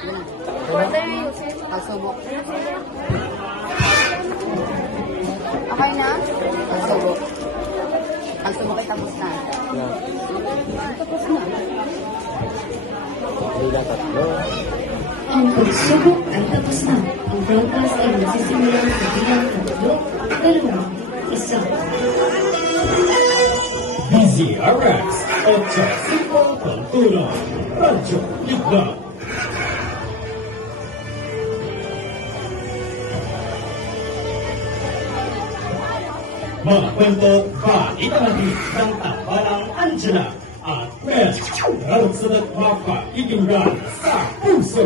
Order yung sir. Pagsubok. Okay na? Pagsubok. Pagsubok ay tapos na. Tapos na. Pila tatlo. Ang pagsubok ay tapos na. Ang broadcast ay nagsisimula sa bilang 3, 2, 1. DZRX 85.1 Radyo Gitna. Mga kwento, balita natin ng tambalang Angela at Ben. Raot sa magpakikinggan sa puso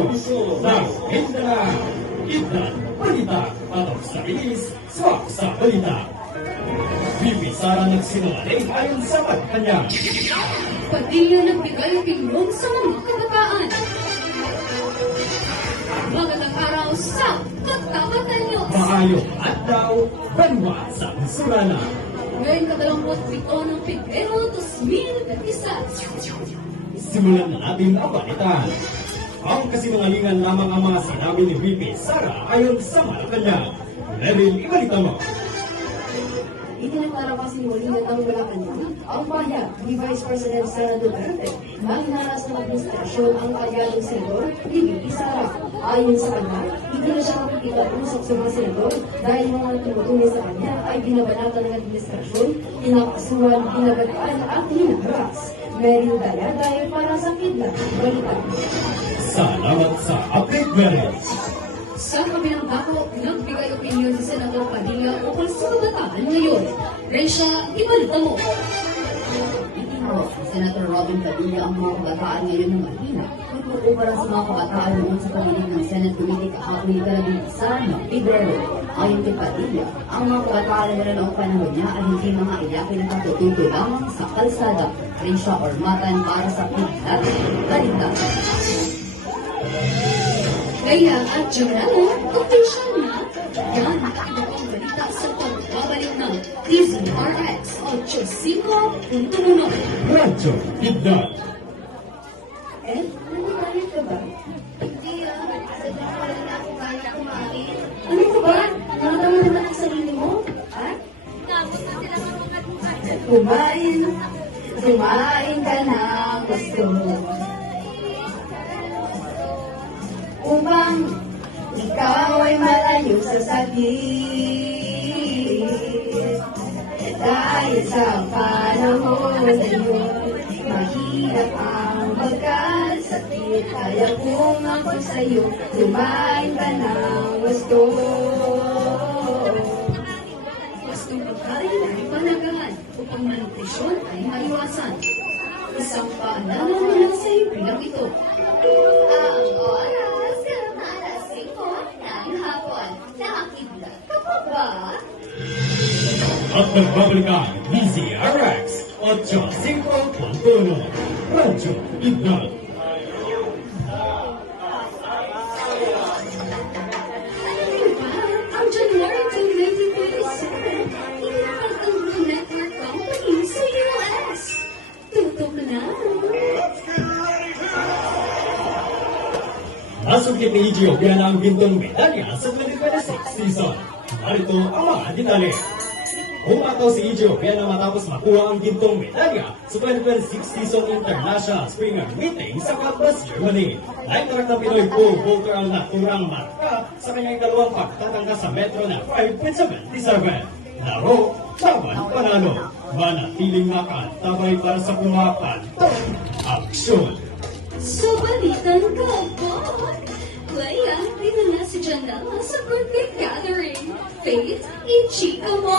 ng Mindanao. Gitna, balita at sa ilis, swak sa balita. Bibisara nagsinungaling ayon sa Malacanang. Padilla nagbigay opinyon sa mga kabataan. Magandang araw sa Katapatan News. Maayong adlaw, banwa sa Surana. Ngayon ka-27 ng Pebrero 2021. Simulan na natin ang balitan. Ang kasinungalingan lamang ang mga sinabi ni VP Sara ayon sa Malacanang. Level, ibalita mo. Itinagtara kasi muli ng Malacanang ang pahayag ni Vice President Sara Duterte na inaras ng administrasyon ang karyadong senador ni VP Sara. Ayon sa kanya, hindi na siya makikipag-usap sa mga senador dahil mga tumutuloy sa kanya ay binabanatan ng administrasyon, pinapasuhan, binabataan at hinaharas. Meryl Dayaday para sa Kidlat Balita. Salamat sa update, Meryl. Sa kabilang dako, nagbigay opinyon si Senador Padilla ukol sa kabataan ngayon. Resha, ibalita mo. Itinawag si Senator Robin Padilla ang mga kabataan ngayon ng mahina. Nagpukumpara sa mga kabataan noon sa panilig ng Senate Committee kahapon yung 11 ng Pebrero. Ayon kay Padilla, ang mga kabataan na noong panahon niya ay hindi mga iyakin na katututo lamang sa kalsada, rensya or matan para sa Kidlat Balita. Kaya at Jurano, official na. Yan ang balita sa pagbabalik ng DZRX 85.1. Radyo Gitna. Nangyayari ka ba? Hindi sabi ko wala na ako kaya kumain. Ano ka ba? Nakita mo naman ang sarili mo? Ha? Tapos na sila mamukat-mukat. Kumain ka na gusto mo. Upang ikaw ay malayo sa sakit. Dahil sa panahon ngayon, mahirap ang magkasakit. Kaya kung ako sa'yo, kumain ka ng gusto. Gustong pagkain ay panagahan upang malnutrisyon ay maiwasan. Isang paalala mula sa ibilang ito. Ang oras na alas 5 ng hapon. Nakakidlat ka pa ba? At nagbabalikan DZRX 85.1 Radyo Gitna. Ang January 2, 2027, inilapag ang Blue Network Company sa US. Tutok na. Nasugit ni Igio Biana ang gintong medalya sa 2026 season. Narito ang mga detalye. Umataw si Igio Biana matapos makuha ang gintong medalya sa 2026 season International Springer Meeting sa Kansas, Germany. Naitarak ng Pinoy pole vaulter ang naturang marka sa kanyang ikalawang pagtatangka sa metro na 5.77. Laro, laban, panalo. Manatiling makantabay para sa pumapantong aksyon. Sa balitan ko po, Leia, pinala si Janela sa birthday gathering. Faith, i-chika mo.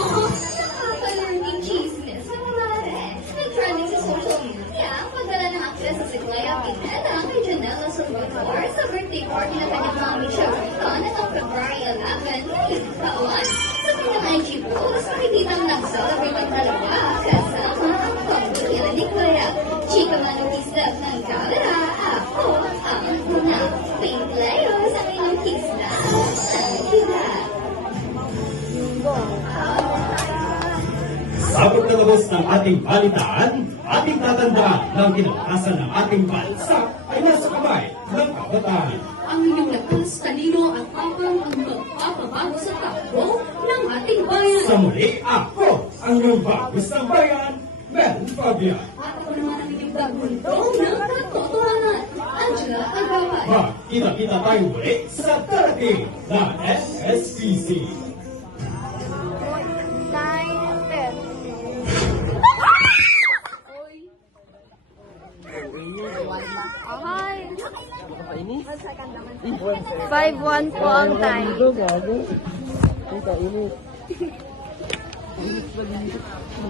Nakaka-learning chismis ang mare. Nag-trending sa social media ang pagdala ng actress sa si Clea Pineda kay Janela Salvador sa birthday party na kanyang mami Charito na noong February 11 ngayong taon. Sa kanyang IG post, nakikitang nag-celebrate ang dalawa kasama ang pamilya ni Clea. Chika man ang kislap ng camera, ako ang una. Pink Leo sa inyong kislap. Ang kislap. Sabot na labos ng ating balitaan, ating tatandaan ng kinabukasan ng ating bansa ay nasa kamay ng kabataan. Ang inyong lakas, talino at tapang ang magpapabago sa takbo ng ating bayan. Sa muli, ako ang iyong bagos ng bayan, Mel Fabian. At ako naman ang inyong bagundong ng katotohanan, Angela Agawad. Magkita-kita tayo muli sa darating na SSPC. 5-1 po ang time.